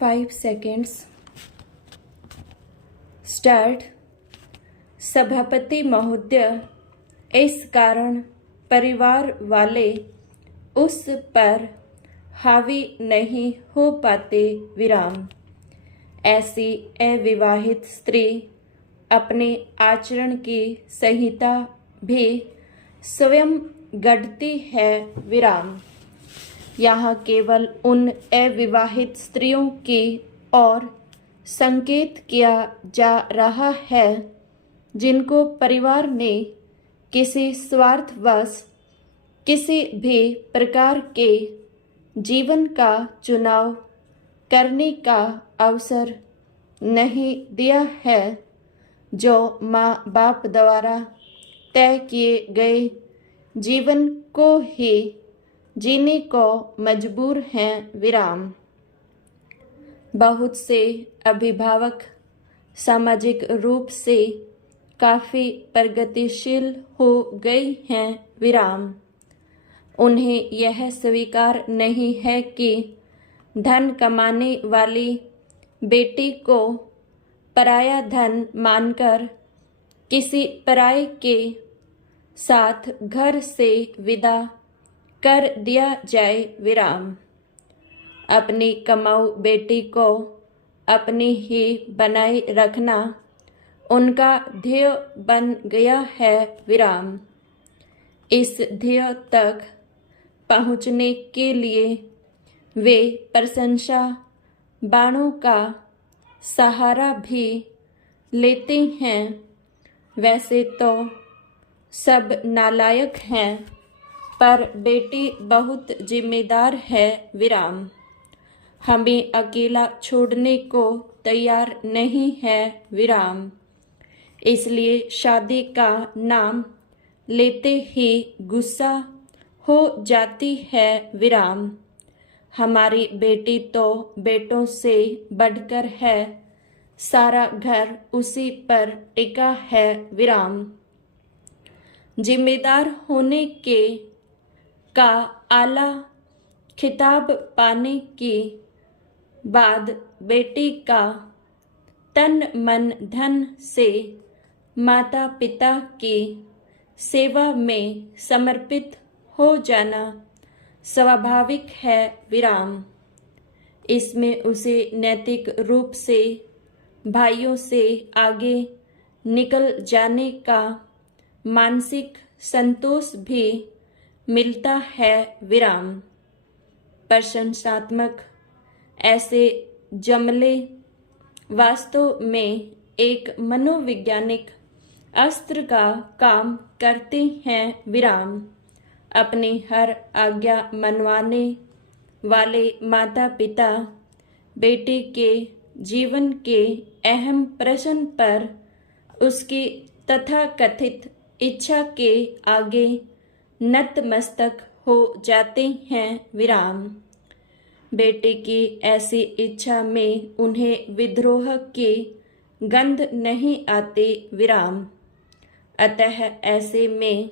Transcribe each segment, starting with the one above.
5 seconds. Start. सभापति महोदय, इस कारण परिवार वाले उस पर हावी नहीं हो पाते। विराम। ऐसी अविवाहित स्त्री अपने आचरण की संहिता भी स्वयं गढ़ती है। विराम। यहाँ केवल उन अविवाहित स्त्रियों की ओर संकेत किया जा रहा है जिनको परिवार ने किसी स्वार्थवश किसी भी प्रकार के जीवन का चुनाव करने का अवसर नहीं दिया है, जो माँ बाप द्वारा तय किए गए जीवन को ही जीने को मजबूर हैं। विराम। बहुत से अभिभावक सामाजिक रूप से काफ़ी प्रगतिशील हो गए हैं। विराम। उन्हें यह स्वीकार नहीं है कि धन कमाने वाली बेटी को पराया धन मानकर किसी पराये के साथ घर से विदा कर दिया जाए। विराम। अपनी कमाऊ बेटी को अपनी ही बनाए रखना उनका ध्येय बन गया है। विराम। इस ध्येय तक पहुँचने के लिए वे प्रशंसा बाणों का सहारा भी लेते हैं। वैसे तो सब नालायक हैं, पर बेटी बहुत जिम्मेदार है। विराम। हमें अकेला छोड़ने को तैयार नहीं है। विराम। इसलिए शादी का नाम लेते ही गुस्सा हो जाती है। विराम। हमारी बेटी तो बेटों से बढ़कर है, सारा घर उसी पर टिका है। विराम। जिम्मेदार होने के का आला खिताब पाने के बाद बेटी का तन मन धन से माता पिता की सेवा में समर्पित हो जाना स्वाभाविक है। विराम। इसमें उसे नैतिक रूप से भाइयों से आगे निकल जाने का मानसिक संतोष भी मिलता है। विराम। प्रशंसात्मक ऐसे जमले वास्तव में एक मनोवैज्ञानिक अस्त्र का काम करते हैं। विराम। अपनी हर आज्ञा मनवाने वाले माता पिता बेटे के जीवन के अहम प्रश्न पर उसकी तथाकथित इच्छा के आगे नतमस्तक हो जाते हैं। विराम। बेटे की ऐसी इच्छा में उन्हें विद्रोह की गंध नहीं आती। विराम। अतः ऐसे में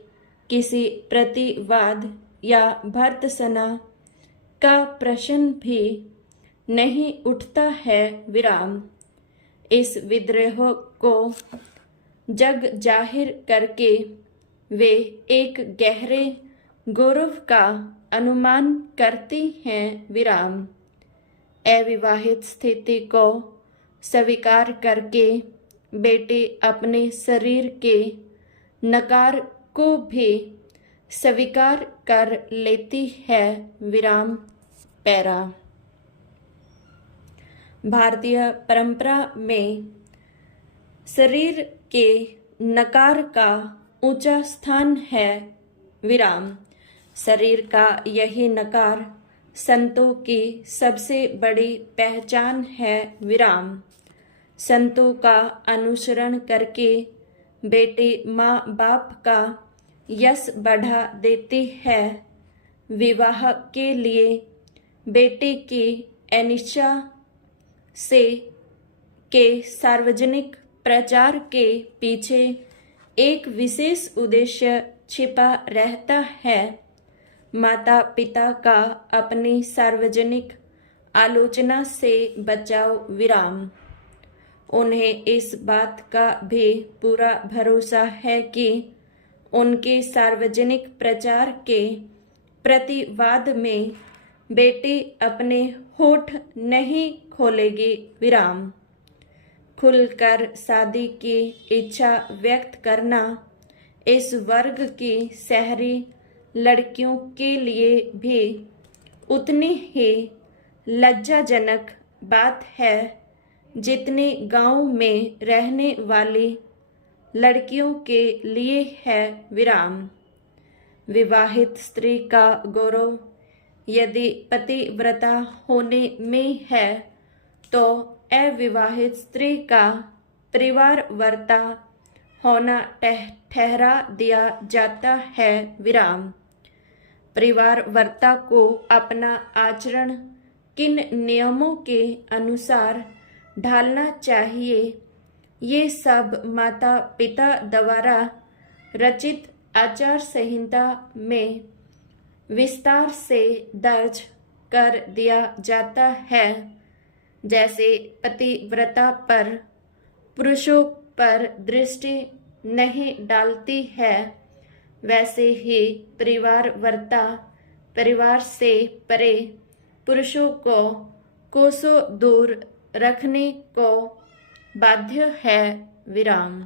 किसी प्रतिवाद या भर्त्सना का प्रश्न भी नहीं उठता है। विराम। इस विद्रोह को जग जाहिर करके वे एक गहरे गौरव का अनुमान करते हैं। विराम। अविवाहित स्थिति को स्वीकार करके बेटी अपने शरीर के नकार को भी स्वीकार कर लेती है। विराम। पैरा। भारतीय परंपरा में शरीर के नकार का ऊंचा स्थान है। विराम। शरीर का यही नकार संतों की सबसे बड़ी पहचान है। विराम। संतों का अनुसरण करके बेटी माँ बाप का यश बढ़ा देती है। विवाह के लिए बेटी की अनिच्छा से के सार्वजनिक प्रचार के पीछे एक विशेष उद्देश्य छिपा रहता है। माता पिता का अपनी सार्वजनिक आलोचना से बचाओ विराम। उन्हें इस बात का भी पूरा भरोसा है कि उनके सार्वजनिक प्रचार के प्रतिवाद में बेटी अपने होठ नहीं खोलेगी विराम। खुलकर शादी की इच्छा व्यक्त करना इस वर्ग की शहरी लड़कियों के लिए भी उतनी ही लज्जाजनक बात है जितनी गांव में रहने वाली लड़कियों के लिए है विराम। विवाहित स्त्री का गौरव यदि पतिव्रता होने में है तो अविवाहित स्त्री का परिवारवर्ता होना ठहरा दिया जाता है विराम। परिवारवर्ता को अपना आचरण किन नियमों के अनुसार ढालना चाहिए, ये सब माता पिता द्वारा रचित आचार संहिता में विस्तार से दर्ज कर दिया जाता है। जैसे पतिव्रता पर पुरुषों पर दृष्टि नहीं डालती है, वैसे ही परिवारवर्ता परिवार से परे पुरुषों को कोसों दूर रखने को बाध्य है विराम।